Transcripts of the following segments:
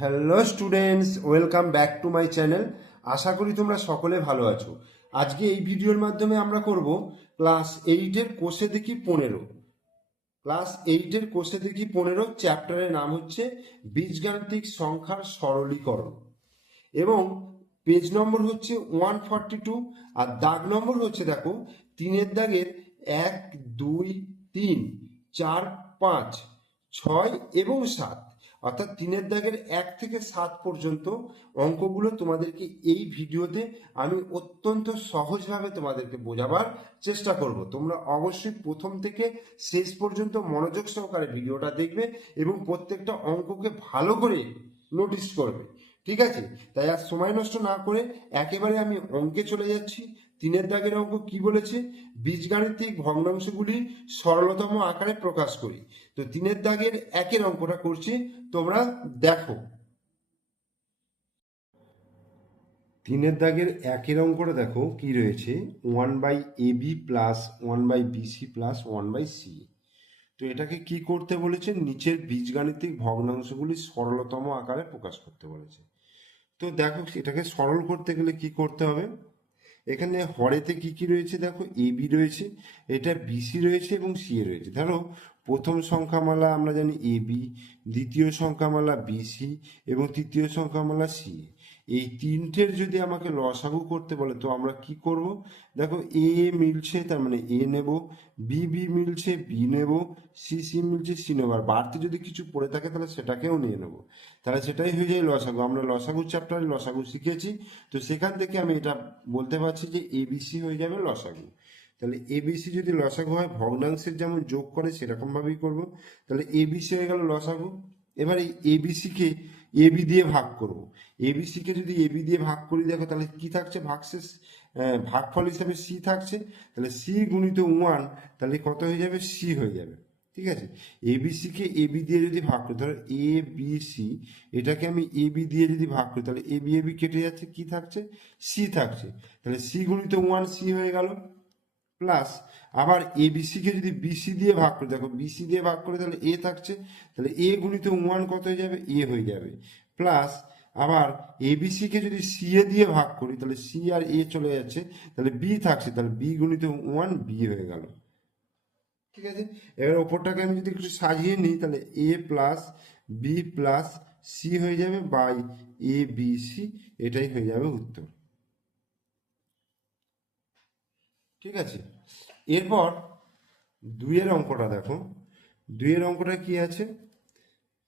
Hello students welcome back to my channel আশা করি তোমরা সকলে ভালো আছো। আজকে এই ভিডিওর মাধ্যমে আমরা করব ক্লাস এইটের কোষে দেখি পনেরো। ক্লাস এইটের কোষে দেখি পনেরো, চ্যাপ্টারের নাম হচ্ছে বীজগাণিতিক সংখ্যার সরলীকরণ। এবং পেজ নম্বর হচ্ছে ওয়ান ফর্টি টু আর দাগ নম্বর হচ্ছে দেখো, তিনের দাগের এক, দুই, তিন, চার, পাঁচ, ছয় এবং সাত। অর্থাৎ তিনের দাগের এক থেকে সাত পর্যন্ত অঙ্কগুলো তোমাদেরকে এই ভিডিওতে আমি অত্যন্ত সহজভাবে তোমাদেরকে বোঝাবার চেষ্টা করব। তোমরা অবশ্যই প্রথম থেকে শেষ পর্যন্ত মনোযোগ সহকারে ভিডিওটা দেখবে এবং প্রত্যেকটা অঙ্ককে ভালো করে নোটিস করবে। ঠিক আছে? তাই আর সময় নষ্ট না করে একেবারে আমি অঙ্কে চলে যাচ্ছি। তিনের দাগের অঙ্ক কি বলেছে? বীজগাণিতিক ভগ্নাংশগুলি সরলতম আকারে প্রকাশ করি। তো তিনের দাগের একের অঙ্কটা করছি, তোমরা দেখো। তিনের দাগের একের অঙ্কটা দেখো, কি রয়েছে? One by A B plus one by B C plus one by C তো এটাকে কি করতে বলেছে? নিচের বীজগাণিতিক ভগ্নাংশগুলি সরলতম আকারে প্রকাশ করতে বলেছে। তো দেখো, এটাকে সরল করতে গেলে কি করতে হবে? এখানে হরেতে কি কি রয়েছে দেখো? এ, বি রয়েছে, এটা বিসি রয়েছে এবং সি, এ রয়েছে। ধরো, প্রথম সংখ্যামালা আমরা জানি এ, বি, দ্বিতীয় সংখ্যামালা বিসি এবং তৃতীয় সংখ্যামালা সি। এই তিনটের যদি আমাকে লসাগু করতে বলে, তো আমরা কি করব? দেখো, এ মিলছে, তার মানে এ নেব, বি বি মিলছে, বি নেব, সি সি মিলছে, সি নেব। আর বাড়তি যদি কিছু পড়ে থাকে, তাহলে সেটাকেও নিয়ে নেব। তাহলে সেটাই হয়ে যায় লসাগু। আমরা লসাগু চ্যাপ্টারে লসাগু শিখেছি। তো সেখান থেকে আমি এটা বলতে পারছি যে এবিসি হয়ে যাবে লসাগু। তাহলে এবিসি যদি লসাগু হয়, ভগ্নাংশের যেমন যোগ করে, সেরকমভাবেই করব। তাহলে এবিসি হয়ে গেল লসাগু। এবার এই এবিসিকে এবি দিয়ে ভাগ করব এবিসিকে যদি এবি দিয়ে ভাগ করি দেখো তাহলে কি থাকছে ভাগশেষ ভাগফল হিসাবে সি থাকছে তাহলে সি গুণিত ওয়ান তাহলে কত হয়ে যাবে সি হয়ে যাবে ঠিক আছে এবিসিকে এবি দিয়ে যদি ভাগ করি ধরো এ বি সি এটাকে আমি এবি দিয়ে যদি ভাগ করি তাহলে এবি এবি কেটে যাচ্ছে কি থাকছে সি থাকছে তাহলে সি গুণিত ওয়ান সি হয়ে গেল প্লাস আবার এ বিসিকে যদি বিসি দিয়ে ভাগ করে, দেখো বিসি দিয়ে ভাগ করে তাহলে এ থাকছে, তাহলে এ গুণিত ওয়ান কত হয়ে যাবে? এ হয়ে যাবে। প্লাস আবার এ বিসিকে যদি সি এ দিয়ে ভাগ করি, তাহলে সি আর এ চলে যাচ্ছে, তাহলে বি থাকছে, তাহলে বি গুণিত ওয়ান বি হয়ে গেল। ঠিক আছে? এবার ওপরটাকে আমি যদি একটু সাজিয়ে নিই, তাহলে A plus B plus C হয়ে যাবে বাই এ বি সি এটাই হয়ে যাবে উত্তর। ঠিক আছে? এরপর দুইয়ের অঙ্কটা দেখো। দুইয়ের অঙ্কটা কি আছে?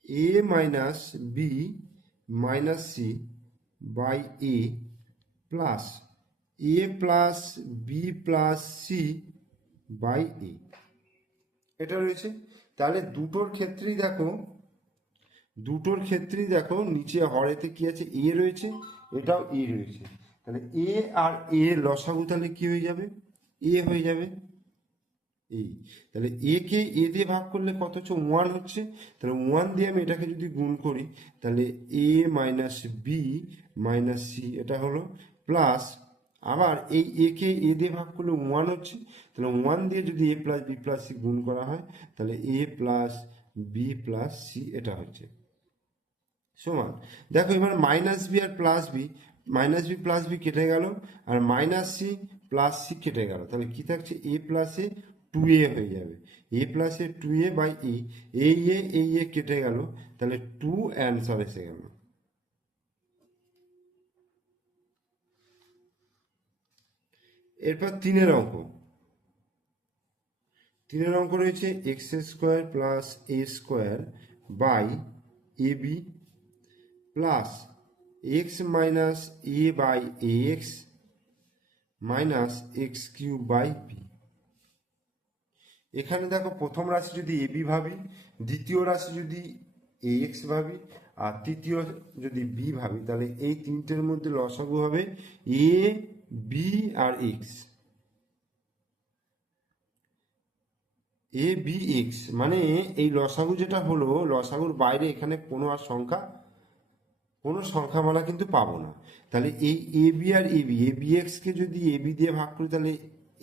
A minus B minus C by A plus A plus B plus C by A এটা রয়েছে? তাহলে দুটোর ক্ষেত্রেই দেখো, দুটোর ক্ষেত্রেই দেখো, নিচে হরেতে কি আছে? এ রয়েছে, এটাও এ রয়েছে। তাহলে এ আর এ লসাগু তাহলে কি হয়ে যাবে? এ হয়ে যাবে এই তাহলে এ কে এ দিয়ে ভাগ করলে কত হচ্ছে? ওয়ান হচ্ছে। তাহলে ওয়ান দিয়ে আমি এটাকে যদি গুণ করি, তাহলে A minus B minus C এটা হলো প্লাস আবার এই এ কে এ দিয়ে ভাগ করলে ওয়ান হচ্ছে। তাহলে ওয়ান দিয়ে যদি A plus B plus C গুণ করা হয়, তাহলে A plus B plus C এটা হচ্ছে। সমান। দেখো এবার মাইনাস বি আর plus B minus B plus B কেটে গেল। আর মাইনাস সি প্লাস সি কেটে গেল। তাহলে কি থাকছে? এ প্লাস টু এ হয়ে যাবে। A plus two A by A এই এ এই এ কেটে গেল। তাহলে টু অ্যান্সার এসে গেল। এরপর তিনের অঙ্ক। তিনের অঙ্ক রয়েছে X square plus A square by A B plus X minus A by A X minus X Q by B এখানে দেখো প্রথম রাশি যদি এ বি ভাবি, দ্বিতীয় রাশি যদি এ এক্স ভাবি, আর তৃতীয় যদি বি ভাবি, তাহলে এই তিনটের মধ্যে লসাগু হবে এ বি আর এক্স এ বি এক্স মানে এই লসাগু যেটা হলো, লসাগুর বাইরে এখানে কোনো আর সংখ্যা কোনো সংখ্যামালা কিন্তু পাবো না। তাহলে এই এ বি আর এ বি এ বি এক্সকে যদি এ বি দিয়ে ভাগ করি, তাহলে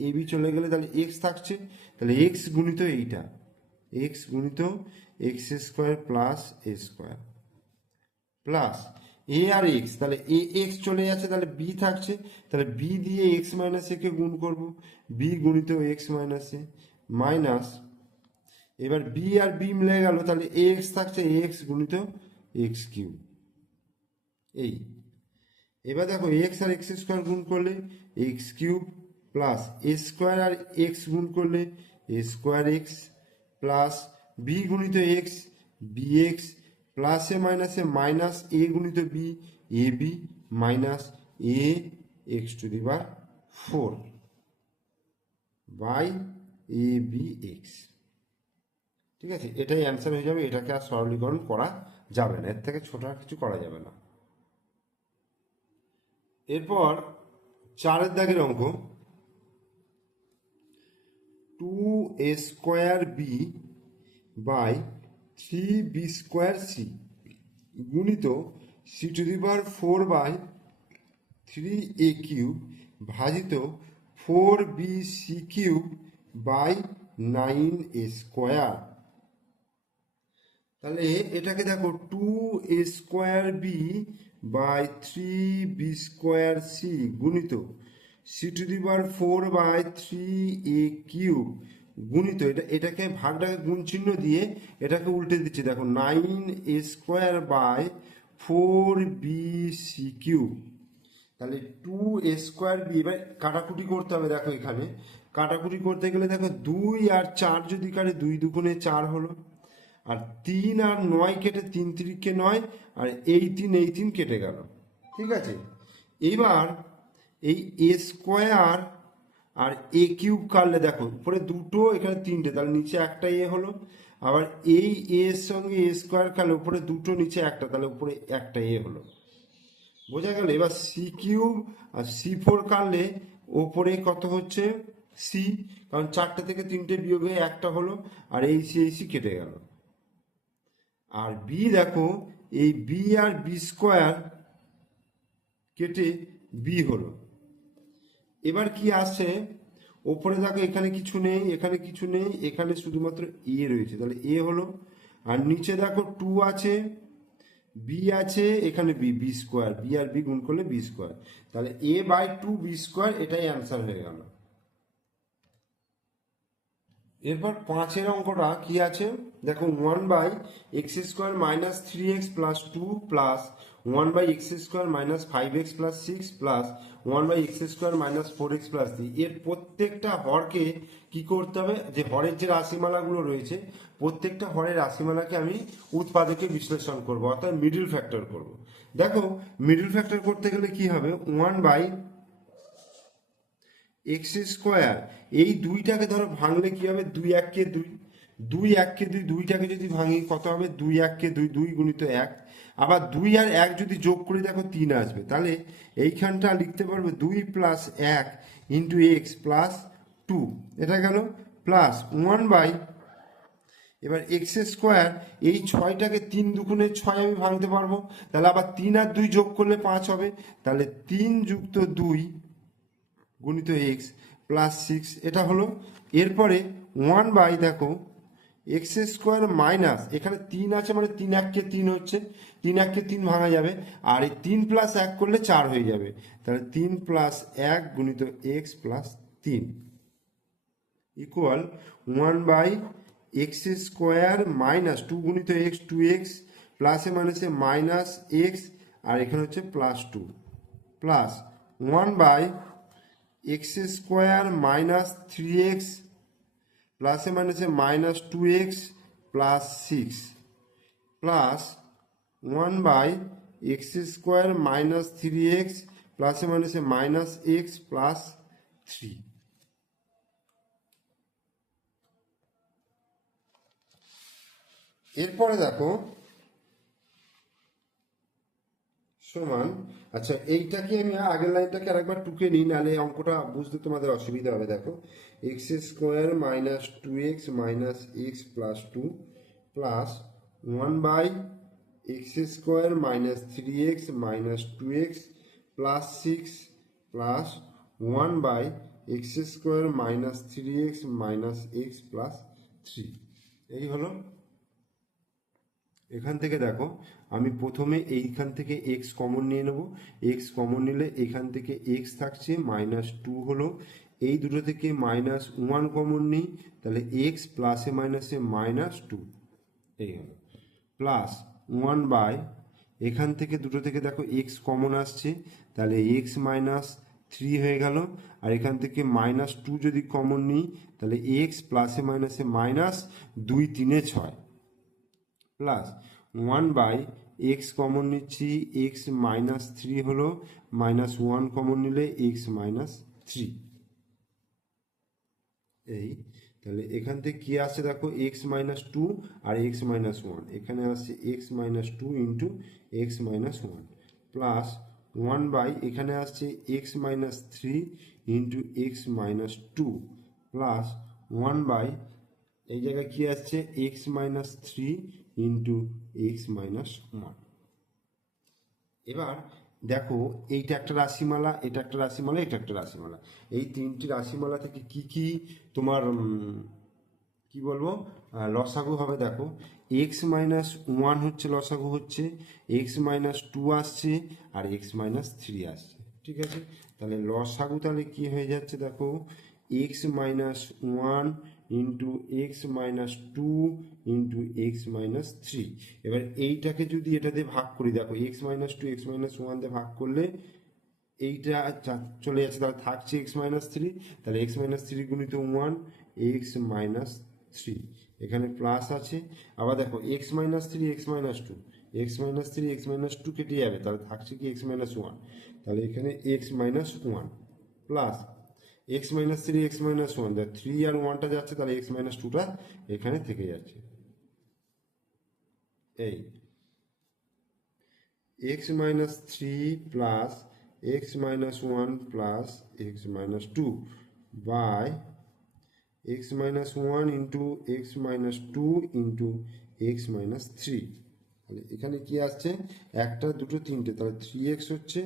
এ বি চলে গেলে তাহলে এক্স থাকছে। তাহলে এক্স গুণিত এইটা। এক্স গুণিত X square plus A square plus A R X তাহলে এ এক্স চলে যাচ্ছে, তাহলে বি থাকছে। তাহলে বি দিয়ে এক্স মাইনাস এ কে গুণ করব। বি গুণিত এক্স মাইনাস এ মাইনাস এবার বি আর বি মিলে গেল, তাহলে এ এক্স থাকছে এ এক্স গুণিত এক্স কিউব এই। এবার দেখো এক্স আর এক্স স্কোয়ার গুণ করলে X cube plus A square R X গুণ করলে A square X plus B গুণিত এক্স বি এক্স প্লাসে মাইনাসে মাইনাস এ গুণিত B A B minus A X to the bar four by A B X ঠিক আছে? এটাই answer হয়ে যাবে। এটাকে আর সরলীকরণ করা যাবে না। এর থেকে ছোট আর কিছু করা যাবে না। এরপর চারের দাগের অঙ্ক। Two A square B by three B square C গুণিত C to the power four by three A cube ভাজিত four B C cube by nine A square তাহলে এটাকে দেখো two A square B by three B square C গুণিত C to the power four by three A cube গুণিত। এটা, এটাকে ভাগটাকে গুণ চিহ্ন দিয়ে এটাকে উল্টে দিচ্ছি। দেখো nine A square by four B C cube তাহলে টু এ স্কোয়ার বি এবার কাটাকুটি করতে হবে দেখো এখানে। কাটাকুটি করতে গেলে দেখো দুই আর চার যদি কাটে, দুই দুগুণে চার হলো। আর তিন আর নয় কেটে তিন তিরিকে নয়, আর এই তিন এই তিন কেটে গেল। ঠিক আছে? এইবার এই এ স্কোয়ার আর এ কিউব কাটলে দেখো, উপরে দুটো, এখানে তিনটে, তাহলে নিচে একটা এ হলো, আবার এই এর সঙ্গে এ স্কোয়ার কাটলে উপরে দুটো, নিচে একটা, তাহলে উপরে একটা এ হলো। বোঝা গেল? এবার সি কিউব আর সি ফোর কাটলে ওপরে কত হচ্ছে? সি কারণ চারটে থেকে তিনটে বিয়োগ একটা হলো, আর এই সি এই সি কেটে গেল। আর বি দেখো, এই বি আর বি স্কোয়ার কেটে বি হলো। এবার কি আসছে ওপরে দেখো, এখানে কিছু নেই, এখানে কিছু নেই, এখানে শুধুমাত্র এ রয়েছে। তাহলে এ হলো, আর নিচে দেখো টু আছে বি আছে, এখানে বি বি স্কোয়ার বি আর বি গুণ করলে বি স্কোয়ার তাহলে A by two B square এটাই অ্যান্সার হয়ে গেল। এরপর পাঁচের অঙ্কটা কি আছে? দেখো one by X square minus three X plus two plus one by X square minus five X plus six plus one by X square minus four X plus three এর প্রত্যেকটা হরকে কি করতে হবে? যে হরের যে রাশিমালাগুলো রয়েছে, প্রত্যেকটা হরের রাশিমালাকে আমি উৎপাদকে বিশ্লেষণ করব, অর্থাৎ মিডিল ফ্যাক্টর করব। দেখো মিডিল ফ্যাক্টর করতে গেলে কি হবে? ওয়ান বাই এক্স স্কোয়ার এই দুইটাকে ধরো ভাঙলে কি হবে? দুই এককে দুই দুই এককে দুই, দুইটাকে যদি ভাঙি, কত হবে? দুই এককে দুই দুই গুণিত এক। আবার দুই আর এক যদি যোগ করি, দেখো তিন আসবে। তাহলে এইখানটা লিখতে পারবে দুই প্লাস এক ইন্টু এক্স প্লাস টু এটা গেল প্লাস ওয়ান বাই এবার এক্স স্কোয়ার এই ছয়টাকে তিন দুগুণে ছয় আমি ভাঙতে পারব। তাহলে আবার তিন আর দুই যোগ করলে পাঁচ হবে। তাহলে তিন যুক্ত দুই গুণিত এক্স প্লাস সিক্স এটা হলো। এরপরে ওয়ান বাই দেখো এক্স স্কোয়ার মাইনাস এখানে তিন আছে মানে তিন এককে তিন হচ্ছে, তিন এককে তিন ভাঙা যাবে, আর এই তিন প্লাস এক করলে চার হয়ে যাবে। তাহলে তিন প্লাস এক গুণিত এক্স প্লাস তিন। Equal one by X square minus two গুণিত এক্স টু এক্স প্লাসে মাইনাসে মাইনাস এক্স আর এখানে হচ্ছে plus two plus one by X square minus three X প্লাসে মাইনাসে minus two X plus six plus one by X square minus three X প্লাসে মাইনাসে মাইনাস এক্স প্লাস থ্রি। এরপরে দেখো সমান। আচ্ছা এইটাকে আমি আগের লাইনটাকে আরেকবার টুকে নিই, নাহলে অঙ্কটা বুঝতে তোমাদের অসুবিধা হবে। দেখো X square minus two X minus X plus two plus one by X square minus three X minus two X plus six plus one by X square minus three X minus X plus three এই হলো এখান থেকে দেখো, আমি প্রথমে এইখান থেকে x common নিয়ে নেব। এক্স কমন নিলে এখান থেকে এক্স থাকছে মাইনাস টু হলো। এই দুটো থেকে মাইনাস ওয়ান কমন নিই, তাহলে এক্স প্লাসে মাইনাসে মাইনাস টু এই হলো। প্লাস ওয়ান বাই এখান থেকে দুটো থেকে দেখো এক্স কমন আসছে, তাহলে এক্স মাইনাস থ্রি হয়ে গেল। আর এখান থেকে মাইনাস টু যদি কমন নিই, তাহলে এক্স প্লাসে মাইনাসে মাইনাস দুই তিনে ছয়। Plus one by X common নিচ্ছি এক্স মাইনাস থ্রি হলো মাইনাস ওয়ান কমন নিলে এক্স মাইনাস থ্রি এই, তাহলে এখান থেকে কি আসছে দেখো এক্স মাইনাস টু আর এক্স মাইনাস ওয়ান এখানে আসছে X minus two into X minus one plus one by এখানে আসছে X minus three into X minus two plus one by এই জায়গায় কি আসছে X minus three into X minus one এবার দেখো, এইটা একটা রাশিমালা, এটা একটা রাশিমালা, এটা একটা রাশিমালা। এই তিনটি রাশিমালা থেকে কি কি তোমার কি বলব? লসাগু হবে, দেখো। এক্স মাইনাস ওয়ান হচ্ছে, লসাগু হচ্ছে এক্স মাইনাস টু আসছে, আর এক্স মাইনাস থ্রি আসছে। ঠিক আছে? তাহলে লসাগু তাহলে কি হয়ে যাচ্ছে, দেখো? X minus one into X minus two into X minus three এবার এইটাকে যদি এটা দিয়ে ভাগ করি দেখো X minus two X minus one দিয়ে ভাগ করলে এইটা চলে যাচ্ছে তাহলে থাকছে এক্স মাইনাস থ্রি তাহলে এক্স মাইনাস থ্রি গুণিত ওয়ান এক্স মাইনাস থ্রি এখানে প্লাস আছে আবার দেখো X minus three X minus two X minus three X minus two কেটে যাবে তাহলে থাকছে কি এক্স মাইনাস ওয়ান তাহলে এখানে X minus one plus X minus three X minus one three আর ওয়ানটা যাচ্ছে, তাহলে এক্স মাইনাস টুটা এখানে থেকে যাচ্ছে। এই। X minus three plus X minus one plus X minus two by X minus one into X minus two into X minus three তাহলে এখানে কি আসছে? একটা, দুটো, তিনটে, তাহলে থ্রি এক্স হচ্ছে,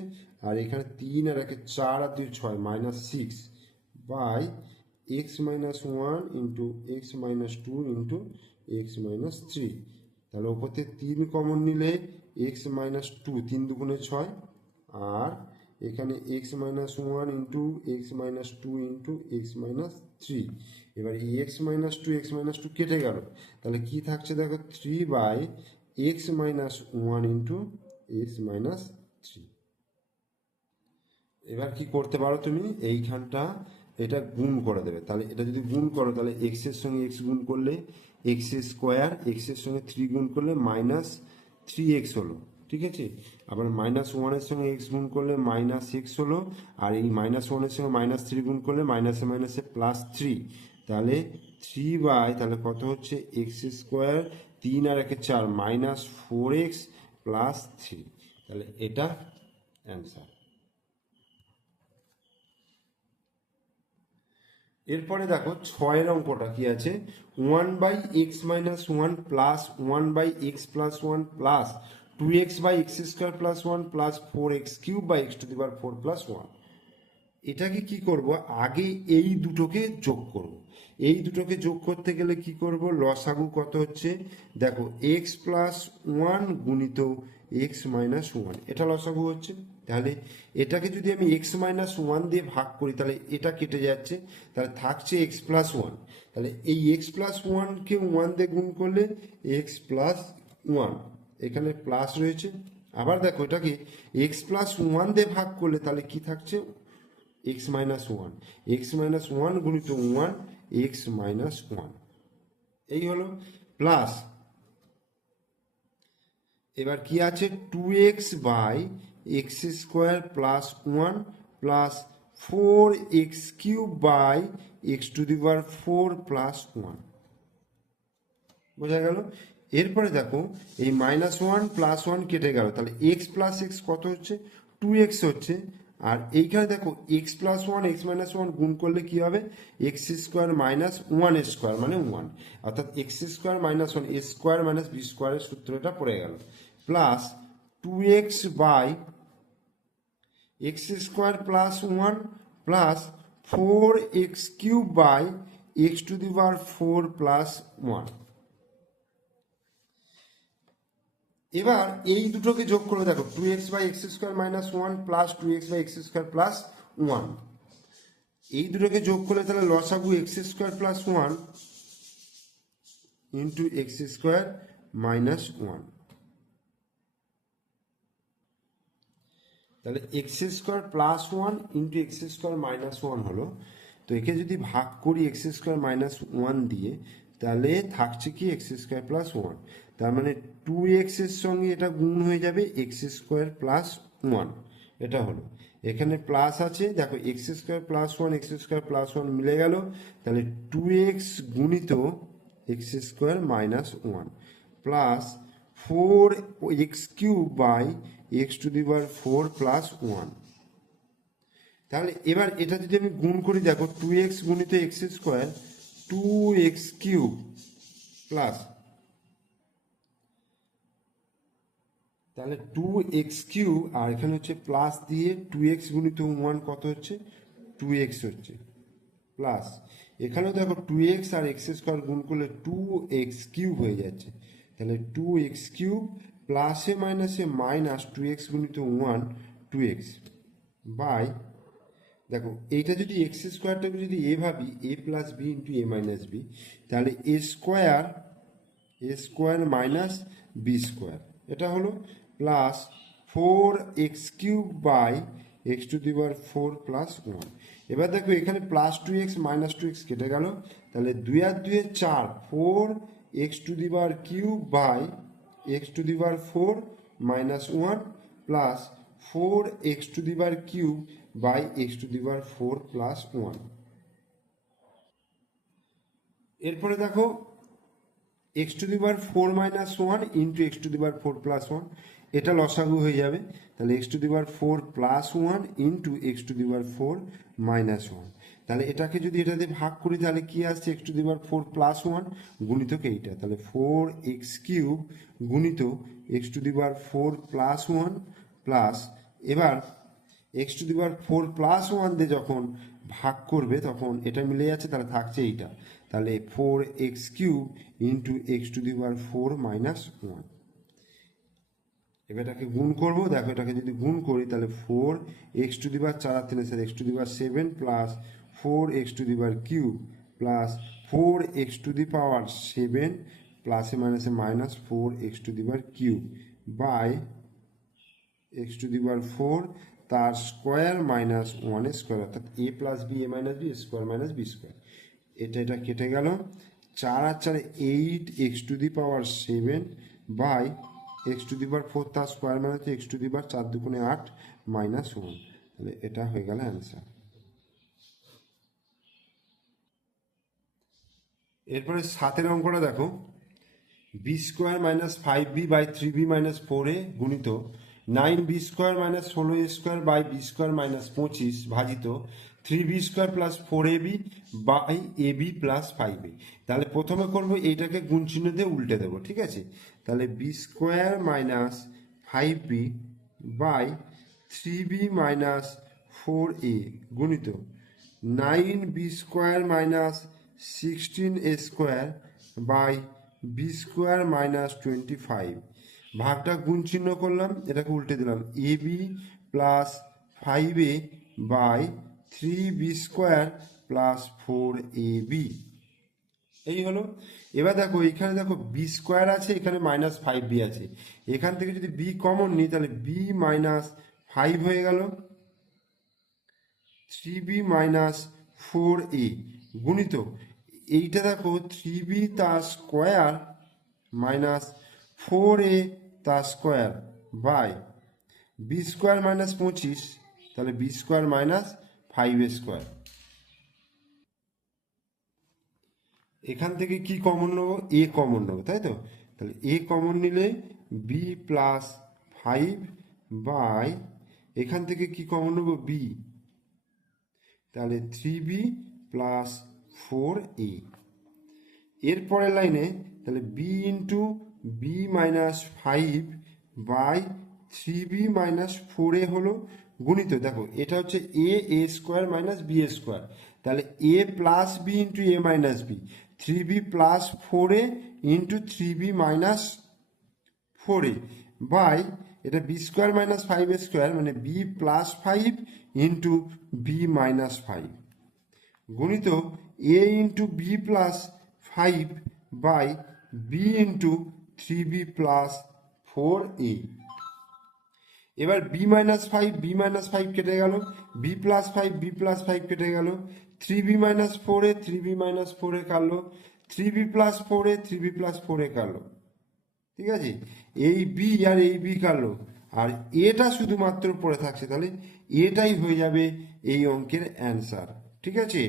আর এখানে তিন আর একে চার আর দুই ছয় minus six by X minus one into X minus two into X minus three তাহলে ওপর থেকে তিন কমন নিলে এক্স মাইনাস টু তিন দুগুণে ছয় আর এখানে X minus one into X minus two into X minus three এবার এই X minus two X minus two কেটে গেল তাহলে কি থাকছে দেখো three by X minus one into X minus three এবার কি করতে পারো তুমি এইখানটা এটা গুণ করে দেবে। তাহলে এটা যদি গুণ করো, তাহলে এক্সের সঙ্গে এক্স গুণ করলে এক্স স্কোয়ার এক্সের সঙ্গে থ্রি গুণ করলে মাইনাস থ্রি এক্স হলো, ঠিক আছে? আবার মাইনাস ওয়ানের সঙ্গে এক্স গুণ করলে মাইনাস এক্স হলো, আর এই মাইনাস ওয়ানের সঙ্গে মাইনাস থ্রি গুণ করলে মাইনাসে মাইনাসে প্লাস থ্রি তাহলে থ্রি বাই তাহলে কত হচ্ছে? এক্স স্কোয়ার তিন আর একে চার minus four X plus three তাহলে এটা অ্যান্সার এরপরে দেখো ছয়ের অঙ্কটা কি আছে? One by X minus one plus one by X plus one plus two X by X square plus one plus four X cube by X to the power four plus one এটাকে কি করব? আগে এই দুটোকে যোগ করব। এই দুটোকে যোগ করতে গেলে কি করব? লসাগু কত হচ্ছে? দেখো এক্স প্লাস ওয়ান গুণিত এক্স মাইনাস ওয়ান এটা লসাগু হচ্ছে? তাহলে এটাকে যদি আমি এক্স মাইনাস ওয়ান দিয়ে ভাগ করি, তাহলে এটা কেটে যাচ্ছে, তাহলে থাকছে এক্স প্লাস ওয়ান তাহলে এই এক্স প্লাস ওয়ানকে ওয়ান দিয়ে গুণ করলে এক্স প্লাস ওয়ান এখানে প্লাস রয়েছে। আবার দেখো এটাকে এক্স প্লাস ওয়ান দিয়ে ভাগ করলে তাহলে কি থাকছে? X minus one X minus one গুণিত ওয়ান এক্স মাইনাস ওয়ান এই হলো প্লাস এবার কি আছে? Two X by X square plus one plus four X cube by X to the power four plus one বোঝা গেল? এরপরে দেখো, এই মাইনাস ওয়ান প্লাস ওয়ান কেটে গেল। তাহলে এক্স প্লাস এক্স কত হচ্ছে? টু এক্স হচ্ছে। আর এইখানে দেখো x plus one x minus one গুণ করলে কি হবে? X square minus one square মানে ওয়ান অর্থাৎ x square minus one a square minus b স্কোয়ারের সূত্রটা পড়ে গেল। Plus two x by x square plus one plus four x cube by x to the power four plus one এবার এই দুটোকে যোগ করে দেখো two x by x square minus one plus two x by x square plus one এই দুটোকে যোগ করলে তাহলে লসাগু x square plus one into x square minus one তাহলে x square plus one into x square minus one হলো। তো একে যদি ভাগ করি এক্স স্কোয়ার মাইনাস ওয়ান দিয়ে, তাহলে থাকছে কি এক্স স্কোয়ার প্লাস ওয়ান তার মানে টু এক্সের সঙ্গে এটা গুণ হয়ে যাবে এক্স স্কোয়ার প্লাস ওয়ান এটা হলো। এখানে প্লাস আছে, দেখো x square plus one x square plus one মিলে গেল, তাহলে টু এক্স গুণিত x square minus one plus four x cube by x to the power four plus one তাহলে এবার এটা যদি আমি গুণ করি, দেখো টু এক্স গুণিত x square two x cube plus তাহলে টু এক্স কিউব আর এখানে হচ্ছে প্লাস দিয়ে টু এক্স গুণিত ওয়ান কত হচ্ছে? টু এক্স হচ্ছে। প্লাস এখানেও দেখো টু এক্স আর এক্স স্কোয়ার গুণ করলে টু এক্স কিউব হয়ে যাচ্ছে। তাহলে টু এক্স কিউব প্লাসে মাইনাসে মাইনাস টু এক্স গুণিত ওয়ান টু এক্স বাই দেখো, এইটা যদি এক্স স্কোয়ারটাকে যদি এ ভাবি a plus b into a minus b তাহলে a square a square minus b square এটা হলো plus four x cube by x to the power four plus one এবার দেখো, এখানে plus two x minus two x কেটে গেল। তাহলে দুই আর দুয়ে চার four x to the power cube by x to the power four minus one plus four x to the power cube by x to the power four plus one এরপরে দেখো x to the power four minus one into x to the power four plus one এটা লসাগু হয়ে যাবে। তাহলে x to the power four plus one into x to the power four minus one তাহলে এটাকে যদি এটা দিয়ে ভাগ করি, তাহলে কি আসছে? X to the power four plus one গুণিতক এইটা। তাহলে ফোর এক্স কিউব গুণিত x to the power four plus one plus এবার x to the power four plus one দিয়ে যখন ভাগ করবে, তখন এটা মিলে যাচ্ছে, তাহলে থাকছে এইটা। তাহলে four x cube into x to the power four minus one এবার এটাকে গুণ করব। দেখো, এটাকে যদি গুণ করি, তাহলে four x to the power চার আর তিনের সাথে x to the power seven plus four x to the power cube plus four x to the power seven প্লাসে মাইনাসে minus four x to the power cube by x to the power four তার square minus one square অর্থাৎ a plus b a minus b square minus b square এটা এটা কেটে গেল। চার আর চারে eight x to the power seven by x to the power four তার square minus x to the power চার দুগুণে আট মাইনাস ওয়ান তাহলে এটা হয়ে গেল অ্যান্সার এরপরে সাতের অঙ্কটা দেখো। B square minus five b by three b minus four a গুণিত। নাইন বি স্কোয়ার মাইনাস ষোলো square by b square minus পঁচিশ ভাজিত। Three b square plus four a b by a b plus five a. তাহলে প্রথমে করব এইটাকে গুণ চিহ্ন দিয়ে উল্টে দেবো, ঠিক আছে? তাহলে b square minus five b by three b minus four a গুণিত nine b square minus sixteen a square by b square minus twenty five. ভাগটা গুণ চিহ্ন করলাম, এটাকে উল্টে দিলাম a b plus five a by three b square plus four a b এই হলো। এবার দেখো, এখানে দেখো বি স্কোয়ার আছে, এখানে মাইনাস ফাইভ বি আছে। এখান থেকে যদি বি কমন নিই, তাহলে বি মাইনাস ফাইভ হয়ে গেল। Three b minus four a গুণিত, এইটা দেখো থ্রি বি তার স্কোয়ার মাইনাস ফোর এ তার square by b square minus পঁচিশ। তাহলে b square minus five square এখান থেকে কি কমন নেব? এ কমন নেব, তাই তো? তাহলে এ কমন নিলে বি প্লাস ফাইভ বাই এখান থেকে কি কমন নেব? বি তাহলে three b plus four a এরপরের লাইনে তাহলে b into b minus five by three b minus four a হলো গুণিত, দেখো, এটা হচ্ছে a a square minus b a square তাহলে a plus b into a minus b three b plus four a into three b minus four a by এটা b square minus five a square মানে b plus five into b minus five গুণিত a into b plus five by b into three b plus four a এবার b minus five b minus five কেটে গেল। B plus five b plus five কেটে গেল। Three b minus ফোরে three b minus ফোরে কাটলো। Three b plus ফোরে three b plus ফোরে কাটলো। ঠিক আছে? এই বি আর এই বি কাটলো। আর এটা শুধুমাত্র পড়ে থাকছে, তাহলে এটাই হয়ে যাবে এই অঙ্কের অ্যান্সার ঠিক আছে?